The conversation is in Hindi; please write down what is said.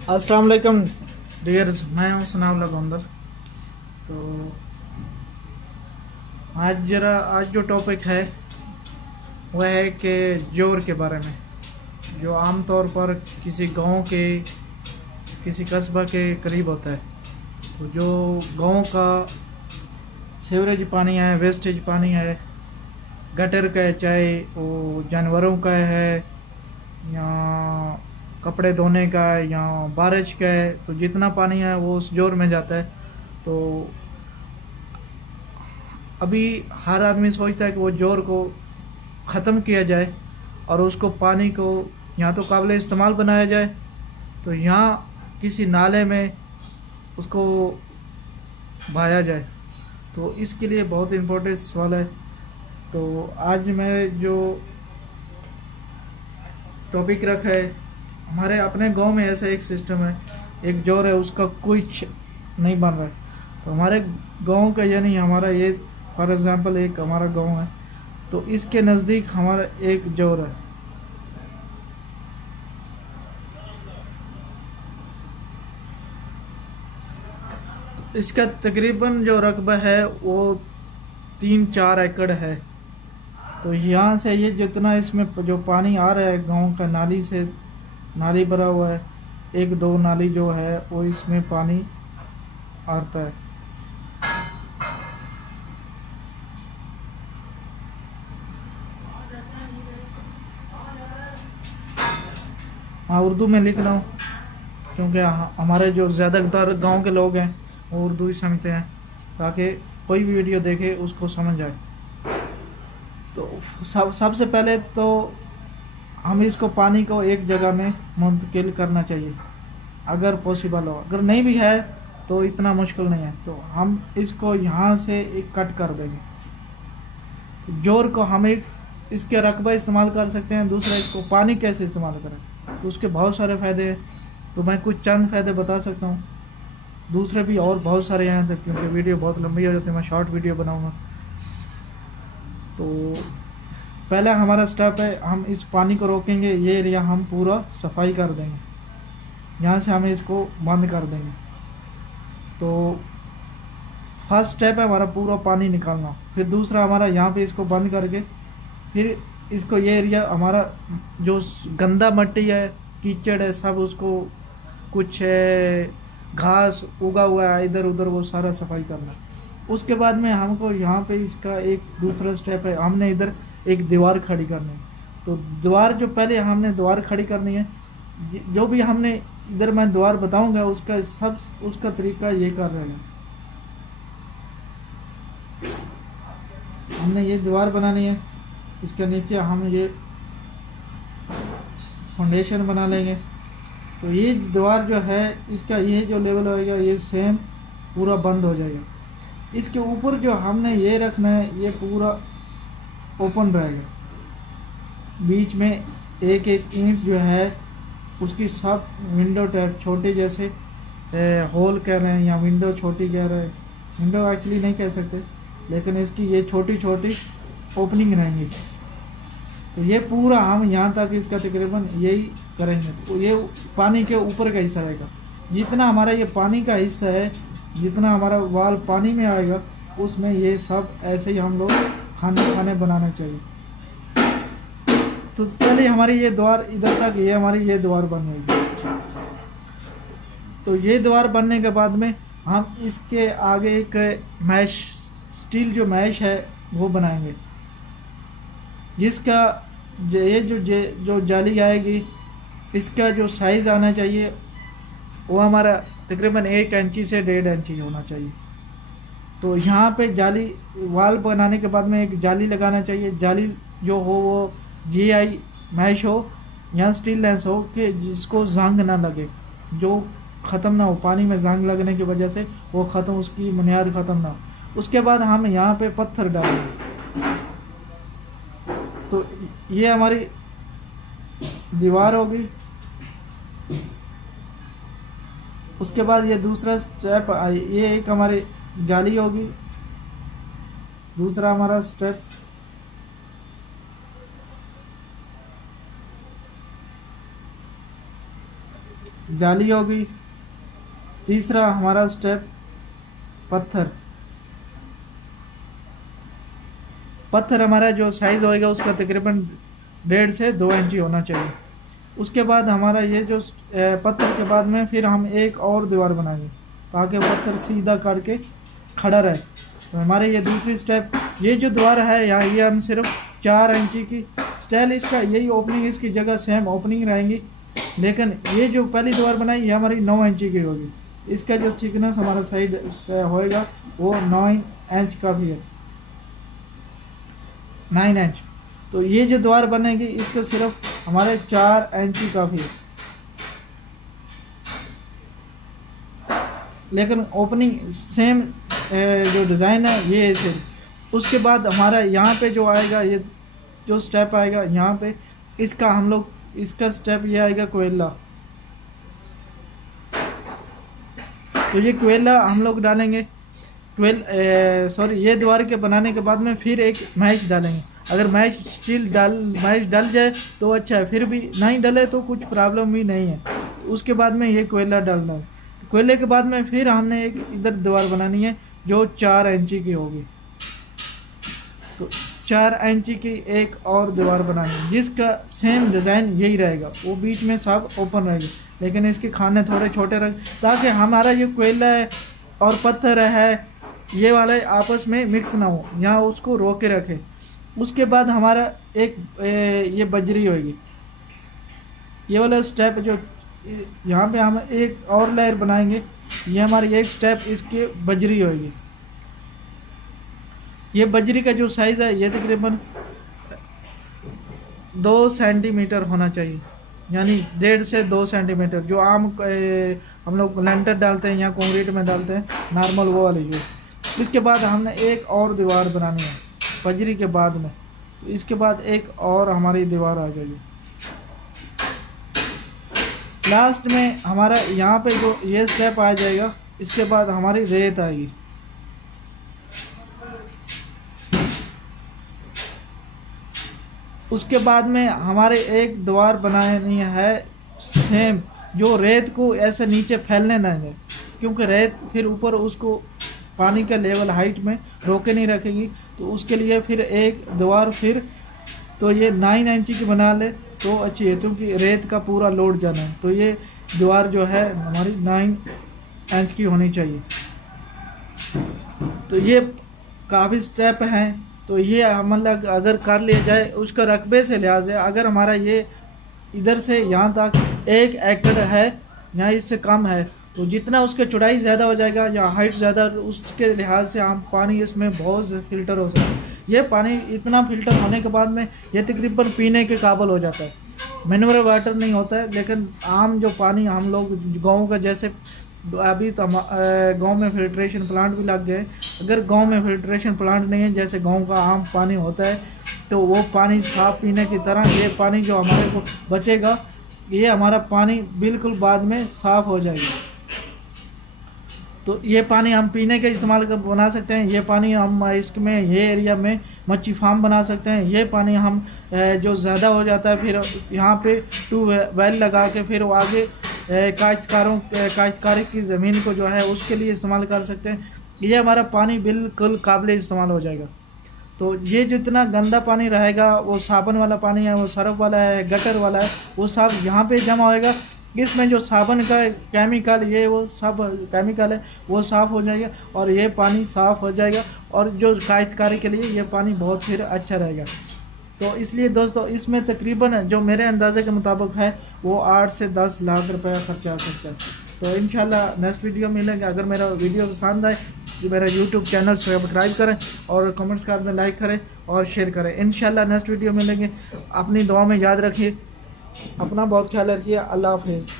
अस्सलाम वालेकुम डियर्स, मैं हूं सनाउल्लाह बंदर। तो आज जो टॉपिक है वह है कि जोर के बारे में, जो आम तौर पर किसी गांव के किसी कस्बा के करीब होता है। तो जो गांव का सीवरेज पानी है, वेस्टेज पानी है, गटर का है, चाहे वो जानवरों का है या कपड़े धोने का है या बारिश का है, तो जितना पानी है वो उस जोर में जाता है। तो अभी हर आदमी सोचता है कि वो जोर को ख़त्म किया जाए और उसको पानी को या तो काबिल इस्तेमाल बनाया जाए, तो यहाँ किसी नाले में उसको बहाया जाए। तो इसके लिए बहुत इम्पोर्टेंट सवाल है। तो आज मैं जो टॉपिक रखा है, हमारे अपने गांव में ऐसा एक सिस्टम है, एक जोर है, उसका कुछ नहीं बन रहा है। तो हमारे गांव का, यानी हमारा ये फॉर एग्ज़ाम्पल एक हमारा गांव है, तो इसके नज़दीक हमारा एक जोर है। इसका तकरीबन जो रकबा है वो 3-4 एकड़ है। तो यहाँ से ये जितना इसमें जो पानी आ रहा है गांव का, नाली से, नाली भरा हुआ है, 1-2 नाली जो है वो इसमें पानी आता है। हाँ, उर्दू में लिख रहा हूँ क्योंकि हमारे जो ज़्यादातर गांव के लोग हैं वो उर्दू ही समझते हैं, ताकि कोई भी वीडियो देखे उसको समझ आए। तो सबसे पहले तो हम इसको पानी को एक जगह में मुंतकिल करना चाहिए, अगर पॉसिबल हो। अगर नहीं भी है तो इतना मुश्किल नहीं है, तो हम इसको यहाँ से एक कट कर देंगे। जोर को हम एक इसके रकबा इस्तेमाल कर सकते हैं। दूसरा, इसको पानी कैसे इस्तेमाल करें, तो उसके बहुत सारे फ़ायदे हैं। तो मैं कुछ चंद फ़ायदे बता सकता हूँ, दूसरे भी और बहुत सारे हैं, तो क्योंकि वीडियो बहुत लंबी हो जाती है, मैं शॉर्ट वीडियो बनाऊँगा। तो पहला हमारा स्टेप है, हम इस पानी को रोकेंगे, ये एरिया हम पूरा सफाई कर देंगे, यहाँ से हमें इसको बंद कर देंगे। तो फर्स्ट स्टेप है हमारा पूरा पानी निकालना। फिर दूसरा हमारा यहाँ पे इसको बंद करके, फिर इसको ये एरिया हमारा जो गंदा मिट्टी है, कीचड़ है, सब उसको, कुछ घास उगा हुआ है इधर उधर, वो सारा सफाई करना। उसके बाद में हमको यहाँ पे इसका एक दूसरा स्टेप है, हमने इधर एक दीवार खड़ी करनी है। तो दीवार जो पहले हमने दीवार खड़ी करनी है, जो भी हमने इधर मैं दीवार बताऊंगा उसका तरीका ये कर रहे हैं। हमने ये दीवार बनानी है, इसके नीचे हम ये फाउंडेशन बना लेंगे। तो ये दीवार जो है, इसका ये जो लेवल होएगा ये सेम पूरा बंद हो जाएगा। इसके ऊपर जो हमने ये रखना है ये पूरा ओपन रहेगा। बीच में एक एक ईंट जो है उसकी सब विंडो टाइप छोटे, जैसे होल कह रहे हैं या विंडो छोटी कह रहे हैं, विंडो एक्चुअली नहीं कह सकते, लेकिन इसकी ये छोटी छोटी ओपनिंग रहेंगी। तो ये पूरा हम यहाँ तक इसका तकरीबन यही करेंगे। तो ये पानी के ऊपर का हिस्सा रहेगा। जितना हमारा ये पानी का हिस्सा है, जितना हमारा वाल पानी में आएगा, उसमें ये सब ऐसे ही हम लोग खाने बनाना चाहिए। तो पहले हमारी ये द्वार इधर तक, ये हमारी ये द्वार बन गई। तो ये द्वार बनने के बाद में हम इसके आगे एक मैश, स्टील जो मैश है वो बनाएंगे, जिसका ये जो जाली आएगी, इसका जो साइज़ आना चाहिए वो हमारा तकरीबन 1 इंची से 1.5 इंची होना चाहिए। तो यहाँ पे जाली, वाल बनाने के बाद में एक जाली लगाना चाहिए। जाली जो हो वो GI मैश हो या स्टील लेंस हो, कि जिसको जंग ना लगे, जो ख़त्म ना हो, पानी में जंग लगने की वजह से वो ख़त्म, उसकी बुनियाद ख़त्म ना हो। उसके बाद हम यहाँ पे पत्थर डालेंगे। तो ये हमारी दीवार होगी। उसके बाद ये दूसरा स्टेप, ये एक हमारी जाली होगी, दूसरा हमारा स्टेप। जाली होगी। तीसरा हमारा स्टेप पत्थर। पत्थर हमारा जो साइज़ होएगा उसका तकरीबन 1.5 से 2 इंची होना चाहिए। उसके बाद हमारा ये जो पत्थर के बाद में फिर हम एक और दीवार बनाएंगे ताकि पत्थर सीधा करके खड़ा रहे। तो हमारे ये दूसरी स्टेप, ये जो दीवार है यहाँ ये हम सिर्फ 4 इंची की स्टाइल, इसका यही ओपनिंग, इसकी जगह सेम ओपनिंग रहेंगी। लेकिन ये जो पहली दीवार बनाई ये हमारी 9 इंची की होगी। इसका जो थिकनेस हमारा साइड से होएगा वो 9 इंच का भी है, 9 इंच। तो ये जो दीवार बनेगी इसका सिर्फ हमारे 4 इंची का भी है। लेकिन ओपनिंग सेम जो डिज़ाइन है ये सिर्फ। उसके बाद हमारा यहाँ पे जो आएगा, ये जो स्टेप आएगा यहाँ पे, इसका हम लोग इसका स्टेप ये आएगा कोयला। तो ये कोयला हम लोग डालेंगे ये दीवार के बनाने के बाद में फिर एक मैश डालेंगे। अगर मैश डल जाए तो अच्छा है, फिर भी नहीं डले तो कुछ प्रॉब्लम भी नहीं है। उसके बाद में ये कोयला डालना है। कोयले के बाद में फिर हमने एक इधर दीवार बनानी है जो 4 इंची की होगी। तो 4 इंची की एक और दीवार बनानी है जिसका सेम डिज़ाइन यही रहेगा, वो बीच में सब ओपन रहेगी, लेकिन इसके खाने थोड़े छोटे रहे ताकि हमारा ये कोयला है और पत्थर है ये वाले आपस में मिक्स ना हो, यहाँ उसको रोके रखे। उसके बाद हमारा एक ये बजरी होगी। ये वाला स्टेप जो यहाँ पे हम एक और लेयर बनाएंगे, ये हमारी एक स्टेप इसकी बजरी होगी। ये बजरी का जो साइज़ है ये तकरीबन 2 सेंटीमीटर होना चाहिए, यानी 1.5 से 2 सेंटीमीटर। जो आम हम लोग लेंटर डालते हैं या कंक्रीट में डालते हैं नॉर्मल, वो वाली जो। इसके बाद हमने एक और दीवार बनानी है बजरी के बाद में। तो इसके बाद एक और हमारी दीवार आ जाएगी। लास्ट में हमारा यहाँ पे जो ये स्टेप आ जाएगा, इसके बाद हमारी रेत आएगी। उसके बाद में हमारे एक दीवार बनानी है सेम, जो रेत को ऐसे नीचे फैलने ना दे, क्योंकि रेत फिर ऊपर उसको पानी का लेवल हाइट में रोके नहीं रखेगी। तो उसके लिए फिर एक दीवार फिर तो ये 9 इंची की बना ले तो अच्छी है, क्योंकि रेत का पूरा लोड जाना है। तो ये दीवार जो है हमारी 9 इंच की होनी चाहिए। तो ये काफ़ी स्टेप हैं। तो ये मतलब अगर कर लिया जाए उसका रकबे से लिहाज है, अगर हमारा ये इधर से यहाँ तक 1 एकड़ है या इससे कम है, तो जितना उसके चौड़ाई ज़्यादा हो जाएगा या हाइट ज़्यादा, उसके लिहाज से हम पानी इसमें बहुत से फिल्टर हो सकता है। ये पानी इतना फिल्टर होने के बाद में ये तकरीबन पीने के काबिल हो जाता है। मिनरल वाटर नहीं होता है, लेकिन आम जो पानी हम लोग गाँव का, जैसे अभी तो गांव में फिल्ट्रेशन प्लांट भी लग गए। अगर गांव में फिल्ट्रेशन प्लांट नहीं है, जैसे गांव का आम पानी होता है, तो वो पानी साफ पीने की तरह ये पानी जो हमारे को बचेगा, ये हमारा पानी बिल्कुल बाद में साफ़ हो जाएगा। तो ये पानी हम पीने के इस्तेमाल कर बना सकते हैं। ये पानी हम इसमें ये एरिया में मच्छी फार्म बना सकते हैं। ये पानी हम जो ज़्यादा हो जाता है फिर यहाँ पे ट्यूबवेल लगा के फिर आगे काश्तकारी की ज़मीन को जो है उसके लिए इस्तेमाल कर सकते हैं। ये हमारा पानी बिल्कुल काबिल इस्तेमाल हो जाएगा। तो ये जितना गंदा पानी रहेगा, वो साबुन वाला पानी है, वो सर्फ वाला है, गटर वाला है, वो सब यहाँ पे जमा होएगा। इसमें जो साबुन का केमिकल, ये वो सब केमिकल है, वो साफ़ हो जाएगा और ये पानी साफ़ हो जाएगा। और जो काश्तकारी के लिए ये पानी बहुत फिर अच्छा रहेगा। तो इसलिए दोस्तों इसमें तकरीबन जो मेरे अंदाजे के मुताबिक है वो 8 से 10 लाख रुपया खर्चा आ सकता है। तो इंशाल्लाह नेक्स्ट वीडियो मिलेंगे। अगर मेरा वीडियो पसंद आए तो मेरा यूट्यूब चैनल सब्सक्राइब करें और कमेंट्स कर दें, लाइक करें और शेयर करें। इंशाल्लाह नेक्स्ट वीडियो मिलेंगे। अपनी दुआ में याद रखिए, अपना बहुत ख्याल रखिए। अल्लाह हाफिज़।